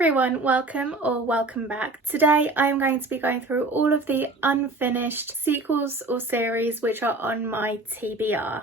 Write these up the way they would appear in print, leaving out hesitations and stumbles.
everyone, welcome back. Today I am going to be going through all of the unfinished sequels or series which are on my TBR.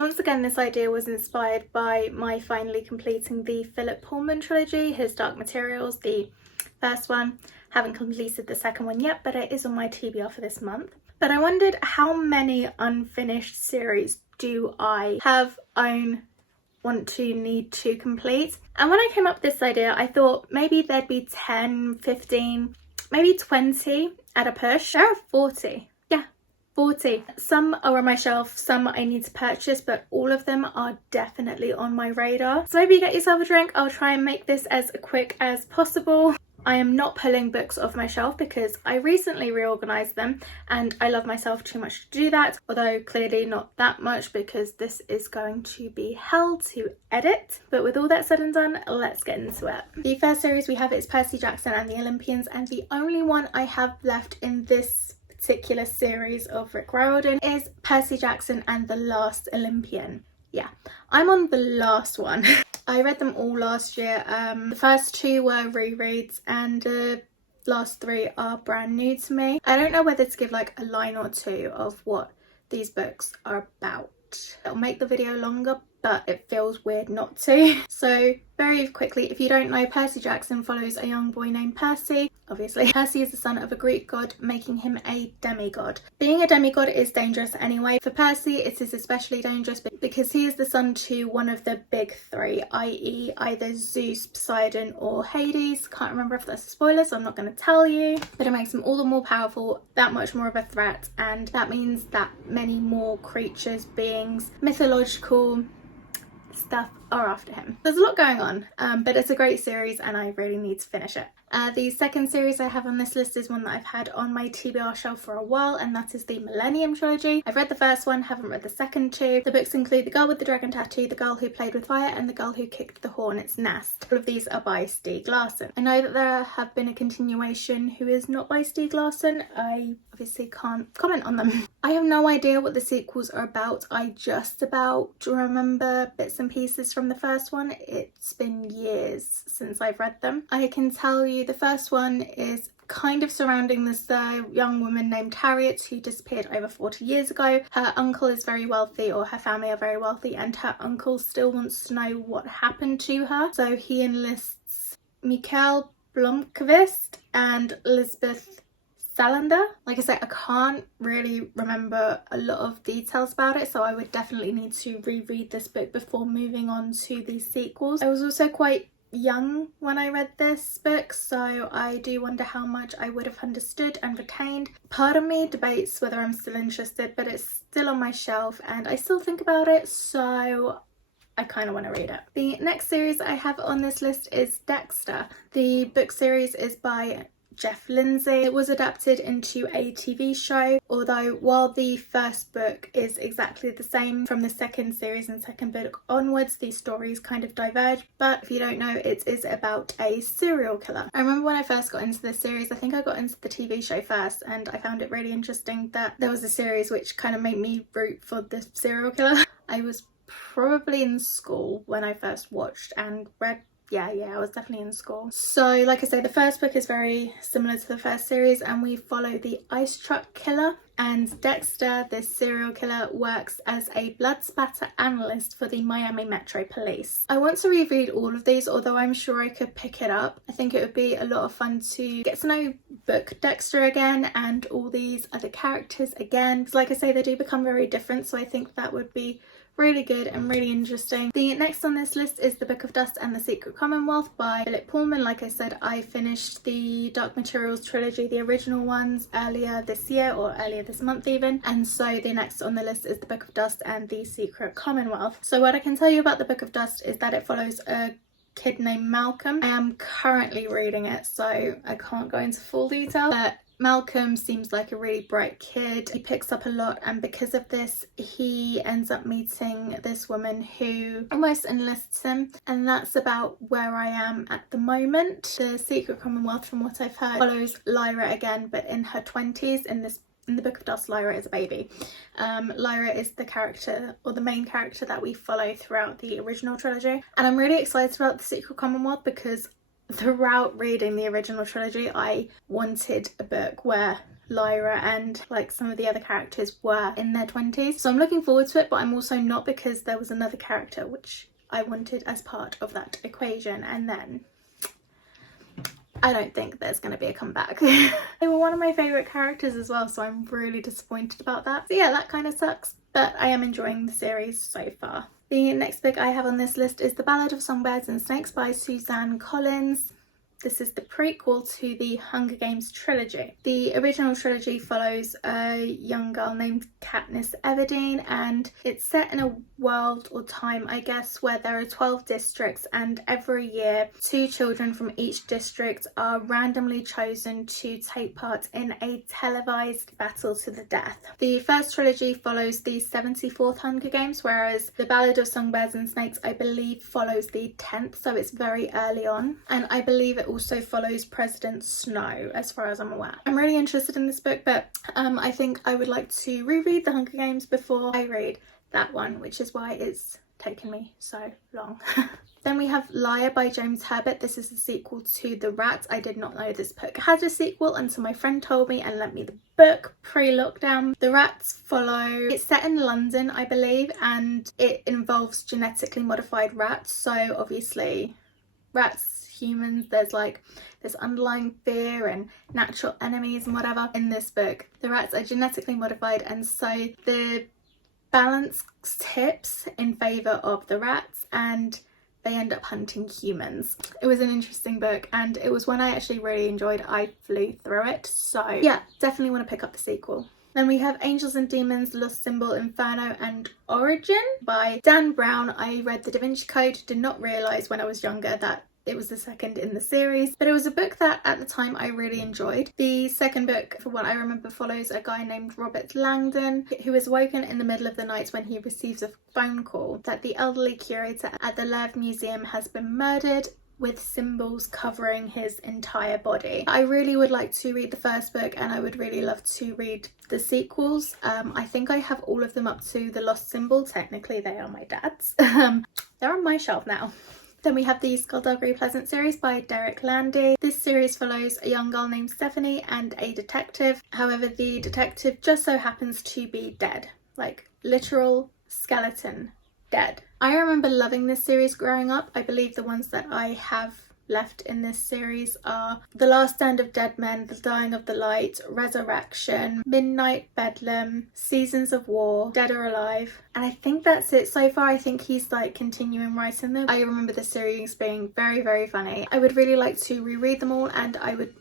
Once again, this idea was inspired by my finally completing the Philip Pullman trilogy, his Dark Materials, the first one. Haven't completed the second one yet, but it is on my TBR for this month. But I wondered, how many unfinished series do I have, own, want to, need to complete? And when I came up with this idea, I thought maybe there'd be 10, 15, maybe 20 at a push. There are 40. Yeah, 40. Some are on my shelf, some I need to purchase, but all of them are definitely on my radar. So maybe get yourself a drink. I'll try and make this as quick as possible. I am not pulling books off my shelf because I recently reorganised them and I love myself too much to do that, although clearly not that much because this is going to be hell to edit. But with all that said and done, let's get into it. The first series we have is Percy Jackson and the Olympians, and the only one I have left in this particular series of Rick Riordan is Percy Jackson and the Last Olympian. Yeah, I'm on the last one. I read them all last year. The first two were rereads and the last three are brand new to me. I don't know whether to give like a line or two of what these books are about. It'll make the video longer, but it feels weird not to. So very quickly, if you don't know, Percy Jackson follows a young boy named Percy. Obviously, Percy is the son of a Greek god, making him a demigod. Being a demigod is dangerous anyway. For Percy, it is especially dangerous because he is the son to one of the big three, i.e. either Zeus, Poseidon or Hades. Can't remember if that's a spoiler, so I'm not going to tell you. But it makes him all the more powerful, that much more of a threat, and that means that many more creatures, beings, mythological stuff are after him. There's a lot going on, but it's a great series and I really need to finish it. The second series I have on this list is one that I've had on my TBR shelf for a while, and that is the Millennium Trilogy. I've read the first one, haven't read the second two. The books include The Girl with the Dragon Tattoo, The Girl Who Played with Fire, and The Girl Who Kicked the Hornet's Nest. All of these are by Stieg Larsson. I know that there have been a continuation who is not by Stieg Larsson. I obviously can't comment on them. I have no idea what the sequels are about. I just about remember bits and pieces from the first one. It's been years since I've read them. I can tell you the first one is kind of surrounding this young woman named Harriet who disappeared over 40 years ago. Her uncle is very wealthy, or her family are very wealthy, and her uncle still wants to know what happened to her. So he enlists Mikael Blomkvist and Elizabeth Salander. Like I say, I can't really remember a lot of details about it, so I would definitely need to reread this book before moving on to the sequels. I was also quite young when I read this book, so I do wonder how much I would have understood and retained. Part of me debates whether I'm still interested, but it's still on my shelf and I still think about it, so I kind of want to read it. The next series I have on this list is Dexter. The book series is by Jeff Lindsay. It was adapted into a TV show, although while the first book is exactly the same, from the second series and second book onwards the stories kind of diverge. But if you don't know, it is about a serial killer. I remember when I first got into this series, I think I got into the TV show first, and I found it really interesting that there was a series which kind of made me root for the serial killer. I was probably in school when I first watched and read. Yeah, I was definitely in school. So like I say, the first book is very similar to the first series and we follow the ice truck killer, and Dexter, this serial killer, works as a blood spatter analyst for the Miami Metro Police. I want to reread all of these, although I'm sure I could pick it up. I think it would be a lot of fun to get to know book Dexter again and all these other characters again, because like I say, they do become very different, so I think that would be really good and really interesting. The next on this list is The Book of Dust and the Secret Commonwealth by Philip Pullman. Like I said, I finished the Dark Materials trilogy, the original ones, earlier this year or earlier this month even, and so the next on the list is The Book of Dust and the Secret Commonwealth. So what I can tell you about The Book of Dust is that it follows a kid named Malcolm. I am currently reading it, so I can't go into full detail, but Malcolm seems like a really bright kid. He picks up a lot, and because of this he ends up meeting this woman who almost enlists him, and that's about where I am at the moment. The Secret Commonwealth, from what I've heard, follows Lyra again, but in her 20s in this in the Book of Dust, Lyra is a baby. Lyra is the character, or the main character, that we follow throughout the original trilogy. And I'm really excited about the Secret Commonwealth because throughout reading the original trilogy, I wanted a book where Lyra and like some of the other characters were in their 20s. So I'm looking forward to it, but I'm also not, because there was another character which I wanted as part of that equation, and then I don't think there's going to be a comeback. They were one of my favourite characters as well, so I'm really disappointed about that. So yeah, that kind of sucks, but I am enjoying the series so far. The next book I have on this list is The Ballad of Songbirds and Snakes by Suzanne Collins. This is the prequel to the Hunger Games trilogy. The original trilogy follows a young girl named Katniss Everdeen, and it's set in a world or time, I guess, where there are 12 districts, and every year 2 children from each district are randomly chosen to take part in a televised battle to the death. The first trilogy follows the 74th Hunger Games, whereas The Ballad of Songbirds and Snakes, I believe, follows the 10th, so it's very early on, and I believe it also follows President Snow, as far as I'm aware. I'm really interested in this book, but I think I would like to reread the Hunger Games before I read that one, which is why it's taken me so long. Then we have Liar by James Herbert. This is the sequel to The Rat. I did not know this book had a sequel until my friend told me and lent me the book pre-lockdown. The Rats follow, it's set in London, I believe, and it involves genetically modified rats. So obviously rats, humans, there's underlying fear and natural enemies and whatever. In this book, the rats are genetically modified, and so the balance tips in favour of the rats and they end up hunting humans. It was an interesting book, and it was one I actually really enjoyed. I flew through it, so yeah, definitely want to pick up the sequel. Then we have Angels and Demons, Lost Symbol, Inferno and Origin by Dan Brown. I read The Da Vinci Code, did not realise when I was younger that it was the second in the series, but it was a book that at the time I really enjoyed. The second book, for what I remember, follows a guy named Robert Langdon who is woken in the middle of the night when he receives a phone call that the elderly curator at the Louvre Museum has been murdered, with symbols covering his entire body. I really would like to read the first book, and I would really love to read the sequels. I think I have all of them up to The Lost Symbol. Technically they are my dad's. They're on my shelf now. Then we have the Skullduggery Pleasant series by Derek Landy. This series follows a young girl named Stephanie and a detective. However, the detective just so happens to be dead, like literal skeleton dead. I remember loving this series growing up. I believe the ones that I have left in this series are The Last Stand of Dead Men, The Dying of the Light, Resurrection, Midnight Bedlam, Seasons of War, Dead or Alive, and I think that's it so far. I think he's like continuing writing them. I remember the series being very, very funny. I would really like to reread them all, and I would,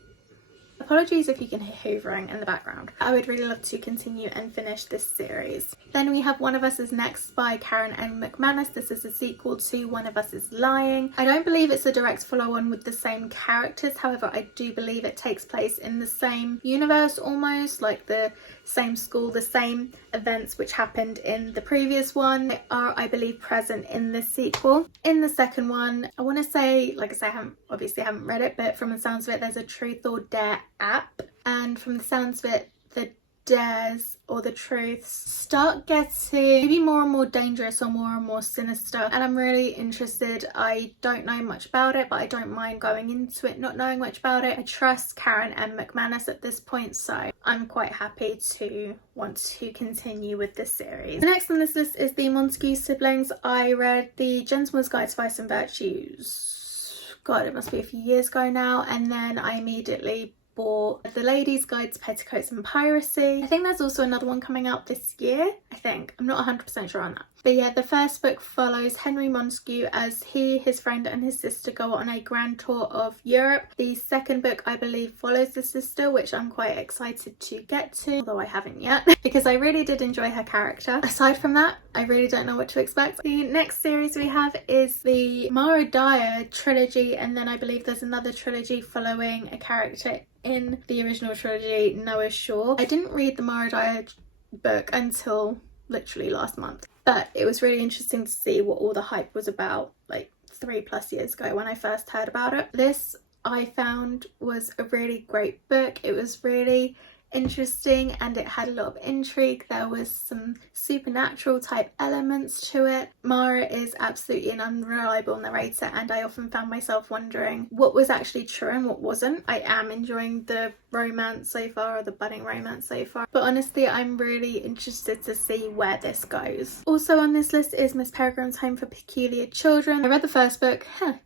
apologies if you can hear hoovering in the background, I would really love to continue and finish this series. Then we have One of Us is Next by Karen M. McManus. This is a sequel to One of Us is Lying. I don't believe it's a direct follow-on with the same characters, however I do believe it takes place in the same universe almost, like the same school, the same events which happened in the previous one are, I believe, present in the sequel. In the second one, I want to say, like I say, I haven't read it, but from the sounds of it there's a Truth or Dare app, and from the sounds of it the dares or the truths start getting maybe more and more dangerous or more and more sinister, and I'm really interested. I don't know much about it, but I don't mind going into it not knowing much about it. I trust Karen M. McManus at this point, so I'm quite happy to want to continue with this series. The next on this list is the Montague siblings. I read The Gentleman's Guide to Vice and Virtues, God, it must be a few years ago now, and then I immediately bought The Lady's Guide to Petticoats and Piracy. I think there's also another one coming out this year, I think. I'm not 100% sure on that. But yeah, the first book follows Henry Montague as he, his friend and his sister go on a grand tour of Europe. The second book, I believe, follows the sister, which I'm quite excited to get to, although I haven't yet, because I really did enjoy her character. Aside from that, I really don't know what to expect. The next series we have is the Mara Dyer trilogy, and then I believe there's another trilogy following a character in the original trilogy, Noah Shaw. I didn't read the Mara Dyer book until literally last month, but it was really interesting to see what all the hype was about like 3+ years ago when I first heard about it. This I found was a really great book. It was really interesting and it had a lot of intrigue. There was some supernatural type elements to it. Mara is absolutely an unreliable narrator, and I often found myself wondering what was actually true and what wasn't. I am enjoying the romance so far, or the budding romance so far, but honestly I'm really interested to see where this goes. Also on this list is Miss Peregrine's Home for Peculiar Children. I read the first book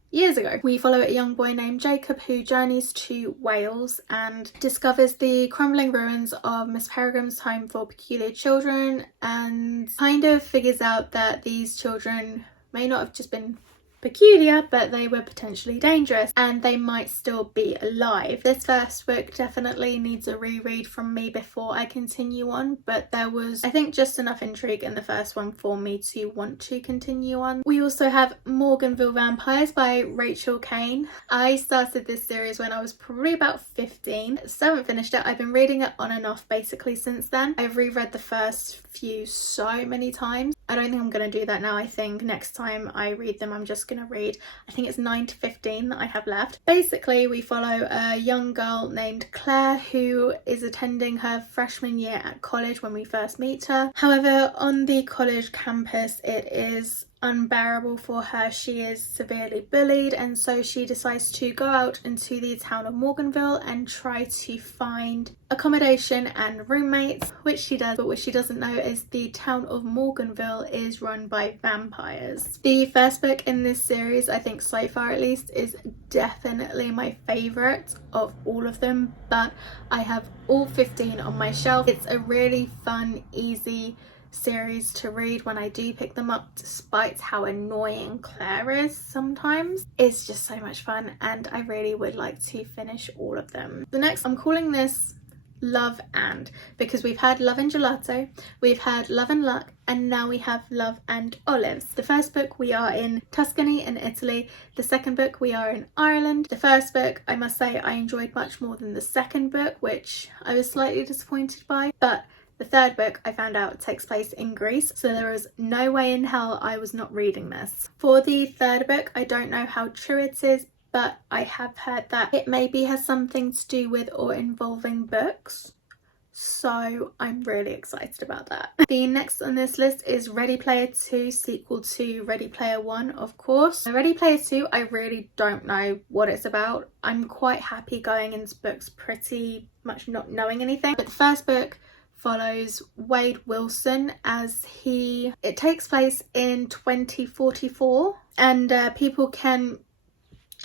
years ago. We follow a young boy named Jacob who journeys to Wales and discovers the crumbling ruins of Miss Peregrine's Home for Peculiar Children, and kind of figures out that these children may not have just been peculiar, but they were potentially dangerous and they might still be alive. This first book definitely needs a reread from me before I continue on, but there was, I think, just enough intrigue in the first one for me to want to continue on. We also have Morganville Vampires by Rachel Kane. I started this series when I was probably about 15. Still haven't finished it. I've been reading it on and off basically since then. I've reread the first few so many times. I don't think I'm going to do that now. I think next time I read them I'm just going to read, I think it's 9 to 15 that I have left. Basically we follow a young girl named Claire who is attending her freshman year at college when we first meet her. However, on the college campus it is unbearable for her. She is severely bullied, and so she decides to go out into the town of Morganville and try to find accommodation and roommates, which she does, but what she doesn't know is the town of Morganville is run by vampires. The first book in this series, I think so far at least, is definitely my favourite of all of them, but I have all 15 on my shelf. It's a really fun, easy series to read when I do pick them up, despite how annoying Claire is sometimes. It's just so much fun and I really would like to finish all of them. The next, I'm calling this Love and, because we've had Love and Gelato, we've had Love and Luck, and now we have Love and Olives. The first book we are in Tuscany in Italy, the second book we are in Ireland. The first book I must say I enjoyed much more than the second book, which I was slightly disappointed by, but the third book I found out takes place in Greece, so there is no way in hell I was not reading this. For the third book, I don't know how true it is, but I have heard that it maybe has something to do with or involving books, so I'm really excited about that. The next on this list is Ready Player 2, sequel to Ready Player 1, of course. Ready Player 2, I really don't know what it's about. I'm quite happy going into books pretty much not knowing anything, but the first book follows Wade Wilson as it takes place in 2044, and people can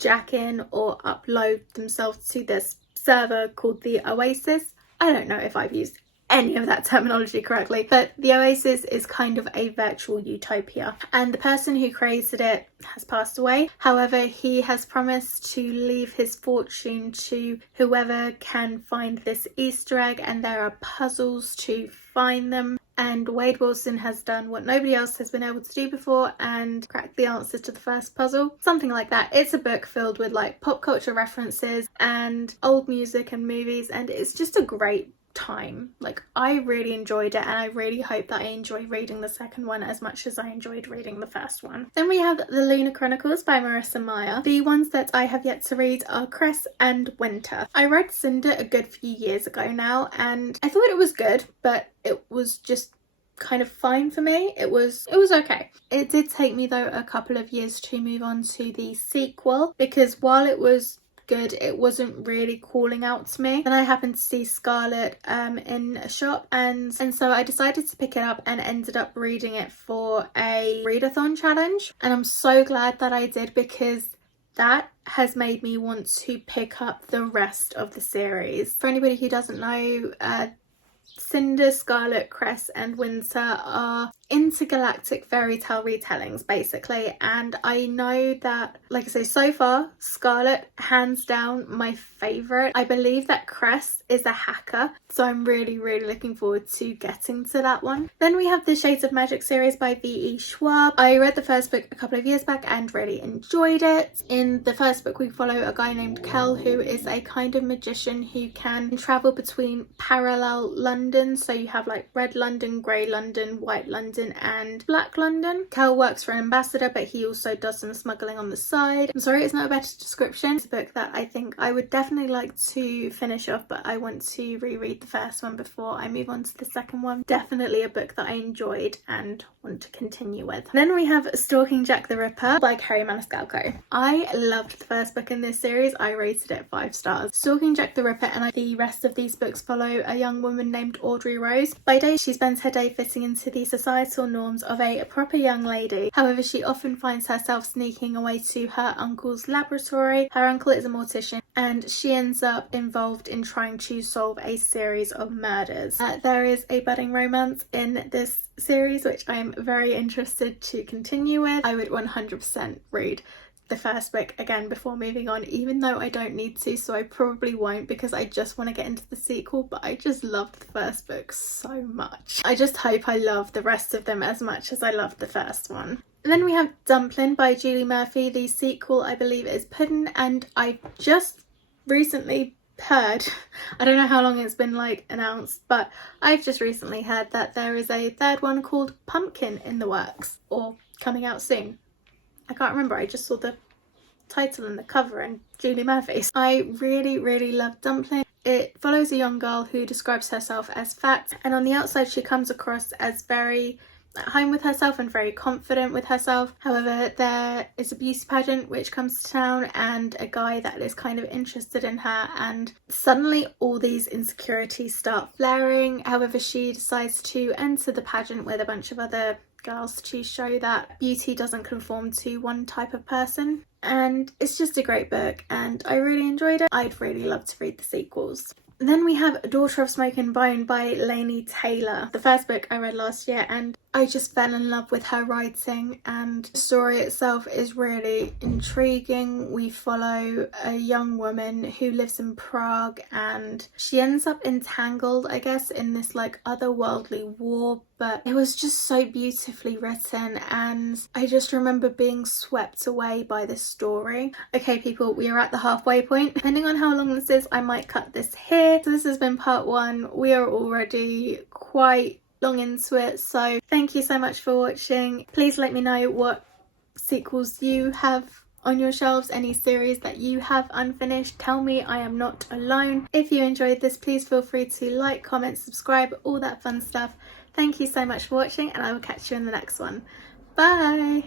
jack in or upload themselves to this server called the Oasis. I don't know if I've used any of that terminology correctly, but the Oasis is kind of a virtual utopia, and the person who created it has passed away. However, he has promised to leave his fortune to whoever can find this Easter egg, and there are puzzles to find them, and Wade Wilson has done what nobody else has been able to do before and cracked the answer to the first puzzle, something like that. It's a book filled with like pop culture references and old music and movies, and it's just a great time. Like, I really enjoyed it, and I really hope that I enjoy reading the second one as much as I enjoyed reading the first one. Then we have the Lunar Chronicles by Marissa Meyer. The ones that I have yet to read are Cress and Winter. I read Cinder a good few years ago now, and I thought it was good, but it was just kind of fine for me. It was okay. It did take me though a couple of years to move on to the sequel, because while it was good, it wasn't really calling out to me. Then I happened to see Scarlet in a shop, and so I decided to pick it up and ended up reading it for a readathon challenge, and I'm so glad that I did, because that has made me want to pick up the rest of the series. For anybody who doesn't know, Cinder, Scarlet, Cress and Winter are intergalactic fairy tale retellings basically, and I know that, like I say, so far Scarlet hands down my favourite. I believe that Cress is a hacker, so I'm really looking forward to getting to that one. Then we have the Shades of Magic series by V.E. Schwab. I read the first book a couple of years back and really enjoyed it. In the first book we follow a guy named Kel, who is a kind of magician who can travel between parallel London, so you have like red London, grey London, white London and black London. Kel works for an ambassador, but he also does some smuggling on the side. I'm sorry it's not a better description. It's a book that I think I would definitely like to finish off, but I want to reread the first one before I move on to the second one. Definitely a book that I enjoyed and want to continue with. Then we have Stalking Jack the Ripper by Carrie Maniscalco. I loved the first book in this series. I rated it 5 stars. Stalking Jack the Ripper and the rest of these books follow a young woman named Audrey Rose. By day, she spends her day fitting into the societal norms of a proper young lady. However, she often finds herself sneaking away to her uncle's laboratory. Her uncle is a mortician and she ends up involved in trying to solve a series of murders. There is a budding romance in this series which I'm very interested to continue with. I would 100% read the first book again before moving on, even though I don't need to, so I probably won't because I just want to get into the sequel, but I just loved the first book so much. I just hope I love the rest of them as much as I loved the first one. Then we have Dumplin by Julie Murphy. The sequel, I believe, is Puddin', and I just recently heard, I don't know how long it's been announced, but I've just recently heard that there is a third one called Pumpkin in the works, or coming out soon. I can't remember, I just saw the title and the cover and Julie Murphy. I really love Dumplin'. It follows a young girl who describes herself as fat, and on the outside she comes across as very at home with herself and very confident with herself. However, there is a beauty pageant which comes to town and a guy that is kind of interested in her, and suddenly all these insecurities start flaring. However, she decides to enter the pageant with a bunch of other girls to show that beauty doesn't conform to one type of person. And it's just a great book and I really enjoyed it. I'd really love to read the sequels. Then we have Daughter of Smoke and Bone by Laini Taylor. The first book I read last year and I just fell in love with her writing, and the story itself is really intriguing. We follow a young woman who lives in Prague and she ends up entangled, I guess, in this otherworldly war, but it was just so beautifully written and I just remember being swept away by this story. Okay people, we are at the halfway point. Depending on how long this is, I might cut this here. So this has been part 1. We are already quite long into it, so thank you so much for watching. Please let me know what sequels you have on your shelves, any series that you have unfinished. Tell me I am not alone. If you enjoyed this, please feel free to like, comment, subscribe, all that fun stuff. Thank you so much for watching and I will catch you in the next one. Bye!